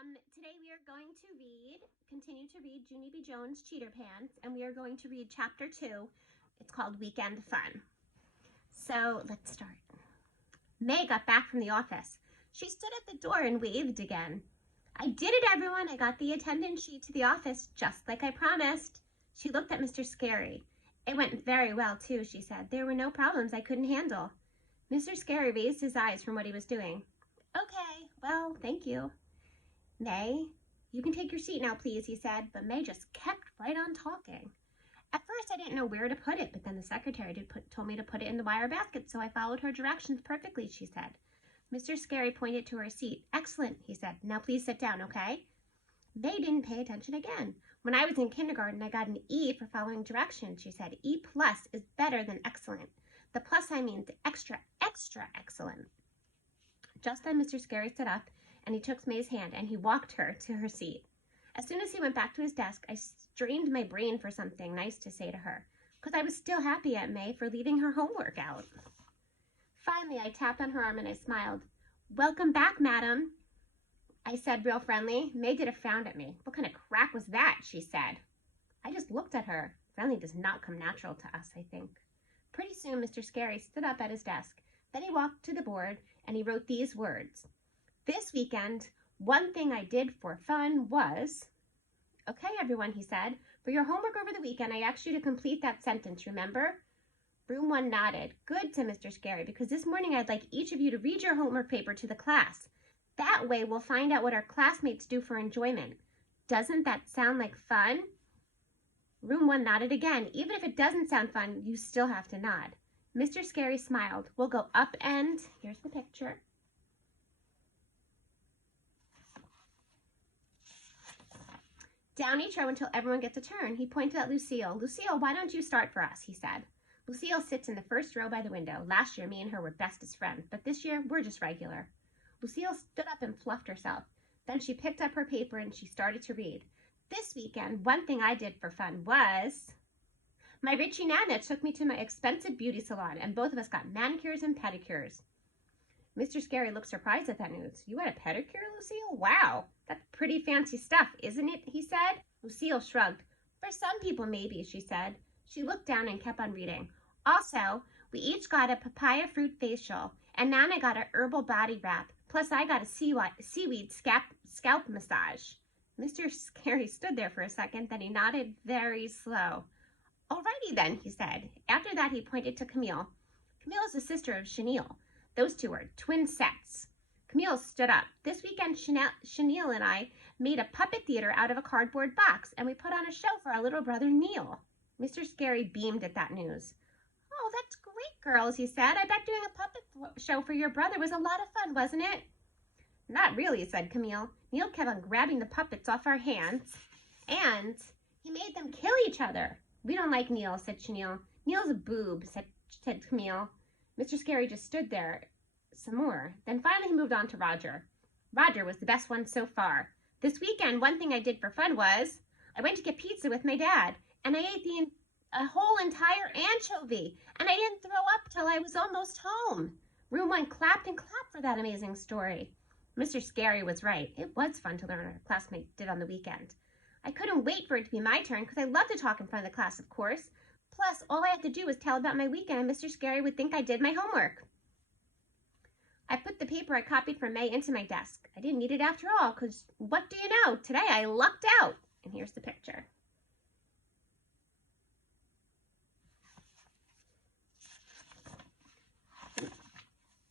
Today we are going to continue to read Junie B. Jones' Cheater Pants, and we are going to read chapter 2. It's called Weekend Fun. So let's start. May got back from the office. She stood at the door and waved again. I did it, everyone. I got the attendance sheet to the office, just like I promised. She looked at Mr. Scary. It went very well, too, she said. There were no problems I couldn't handle. Mr. Scary raised his eyes from what he was doing. Okay, well, thank you. May, you can take your seat now, please, he said, but May just kept right on talking. At first, I didn't know where to put it, but then the secretary told me to put it in the wire basket, so I followed her directions perfectly, she said. Mr. Scary pointed to her seat. Excellent, he said. Now please sit down, okay? May didn't pay attention again. When I was in kindergarten, I got an E for following directions, she said. E+ is better than excellent. The plus sign means extra, extra excellent. Just then, Mr. Scary stood up, and he took May's hand, and he walked her to her seat. As soon as he went back to his desk, I strained my brain for something nice to say to her, because I was still happy at May for leaving her homework out. Finally, I tapped on her arm and I smiled. Welcome back, madam, I said real friendly. May did a frown at me. What kind of crack was that, she said. I just looked at her. Friendly does not come natural to us, I think. Pretty soon, Mr. Scary stood up at his desk. Then he walked to the board and he wrote these words. This weekend, one thing I did for fun was... Okay, everyone, he said. For your homework over the weekend, I asked you to complete that sentence, remember? Room 1 nodded. Good, said Mr. Scary, because this morning I'd like each of you to read your homework paper to the class. That way we'll find out what our classmates do for enjoyment. Doesn't that sound like fun? Room 1 nodded again. Even if it doesn't sound fun, you still have to nod. Mr. Scary smiled. We'll go up and... Here's the picture. Down each row until everyone gets a turn. He pointed at Lucille. Lucille, why don't you start for us, he said. Lucille sits in the first row by the window. Last year, me and her were bestest friends, but this year, we're just regular. Lucille stood up and fluffed herself. Then she picked up her paper and she started to read. This weekend, one thing I did for fun was... My Richie Nana took me to my expensive beauty salon, and both of us got manicures and pedicures. Mr. Scary looked surprised at that news. You had a pedicure, Lucille? Wow, that's pretty fancy stuff, isn't it? He said. Lucille shrugged. For some people, maybe, she said. She looked down and kept on reading. Also, we each got a papaya fruit facial, and Nana got a herbal body wrap, plus I got a seaweed scalp massage. Mr. Scary stood there for a second, then he nodded very slow. Alrighty then, he said. After that, he pointed to Camille. Camille is the sister of Chenille. Those two are twin sets. Camille stood up. This weekend, Chenille and I made a puppet theater out of a cardboard box, and we put on a show for our little brother, Neil. Mr. Scary beamed at that news. Oh, that's great, girls, he said. I bet doing a puppet show for your brother was a lot of fun, wasn't it? Not really, said Camille. Neil kept on grabbing the puppets off our hands, and he made them kill each other. We don't like Neil, said Chenille. Neil's a boob, said Camille. Mr. Scary just stood there some more. Then finally he moved on to Roger. Roger was the best one so far. This weekend, one thing I did for fun was I went to get pizza with my dad, and I ate a whole entire anchovy, and I didn't throw up till I was almost home. Room 1 clapped and clapped for that amazing story. Mr. Scary was right. It was fun to learn what our classmates did on the weekend. I couldn't wait for it to be my turn because I love to talk in front of the class, of course. Plus, all I had to do was tell about my weekend and Mr. Scary would think I did my homework. I put the paper I copied from May into my desk. I didn't need it after all because what do you know? Today I lucked out. And here's the picture.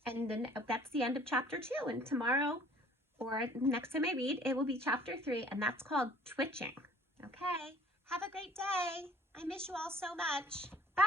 And then that's the end of chapter 2. And tomorrow, or next time I read, it will be chapter 3, and that's called Twitching. Okay, have a great day. I miss you all so much. Bye.